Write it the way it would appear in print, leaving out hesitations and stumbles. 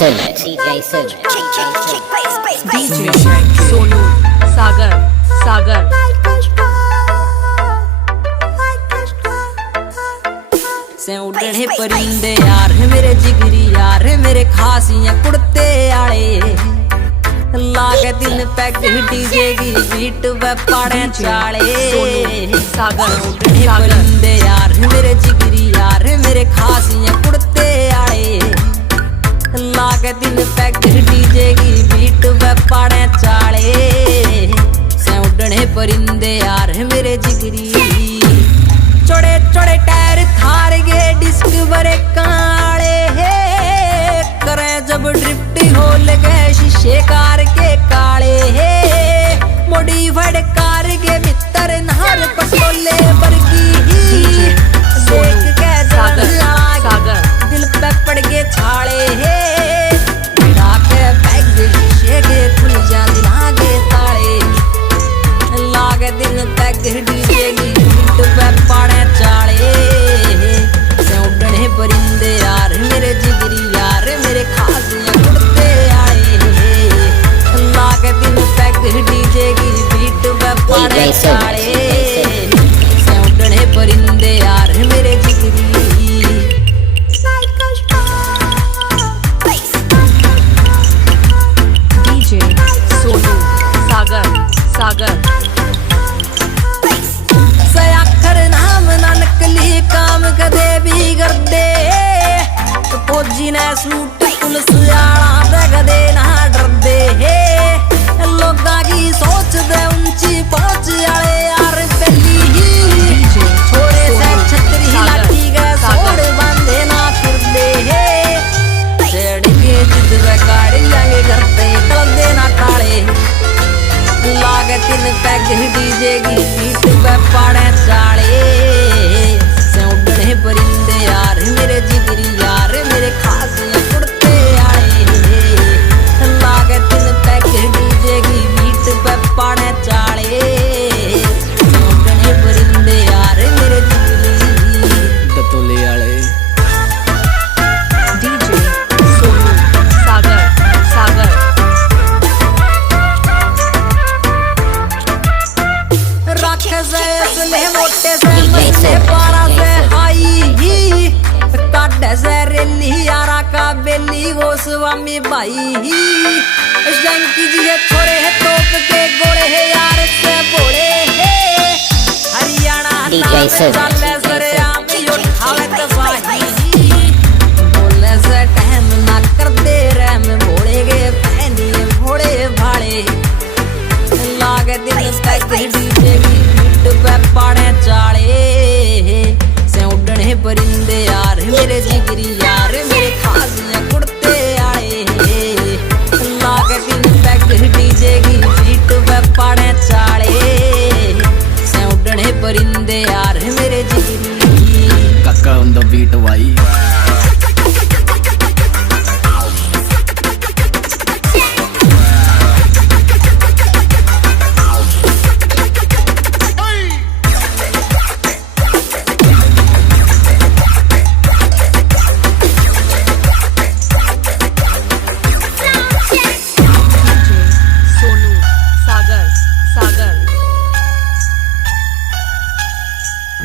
Sumit, DJ Sumit, DJ Sonu, Sagar, Sagar. से उड़ने परिंदे यार है मेरे जिगरी यार है मेरे खासियां कुड़ते आले लागे दिन पैक डीजे की बीट वे पाड़े चाले सागर उड़ने परिंदे यार है मेरे जिगरी यार है मेरे खासियां कुड़ते आले लागे दिन पैक डीजे की बीट वे पाड़े चाले से उड़ने परिंदे यार है मेरे जिगरी चोड़े चोड़े टायर थार गे डिस्क बरे काले हे करे जब ड्रिफ्ट हो लगे शीशे कार के काले हे मॉडिफाइड कार के भीतर नहर पटोले बरगी देख के सागर दिल पे पड़ गए छाले हे बिना के बैग शीशे के खुल जा लागे ताले लागे दिन तक डीजे की बीट पे पाड़े चाले से उड़ने परिंदे यार मेरे जिगरी यार मेरे खासियां उड़ते आए लागे दिन तक डीजे की बीट पे पाड़े चाले से उड़ने परिंदे यार मेरे जिगरी DJ Sonu, Sagar, Sagar. अखर नाम ना नकली काम कदे भी कर दे तो फौजी ने सूट पुलिस आला कदे ना डर दे लोगा की सोच दे ऊंची पहुंच आले यार पहली छोरे से छतरी लाठी का सोड़ बांधे ना फिर दे छेड़ के जिद वे गाड़ी लागे करते कल देना काले लागे तीन पैग डीजे की बीट पे पाड़े चाले से उड़ने परिंदे यार मेरे जिगरी यार मेरे खासियां उड़ते आए लागे तीन पैग डीजे की बीट पे पाड़े चाले से उड़ने परिंदे यार मेरे जिगरी दतोले आले DJ Sonu, Sagar, Sagar. से असले मोटे से मसले पारा से हाई काटे से रेली यारा का बेली वो स्वामी भाई शंकी जी है छोरे है तोप के गोले है यार से बोले है हरियाणा नाम चाले सरे आमी उठावे तबाही बोले से टहम ना कर दे रे में भोड़े गे पहनी भोड़े भाड़े लागे दिन तक डीजे की पे पाड़े चाले से उड़ने परिंदे यार मेरे जिगरी यार मेरे खासियां कुड़ते आए लागे दिन तक डीजे की बीट पे पाड़े चाले से उड़ने परिंदे यार मेरे जिगरी कक्का on the beat भाई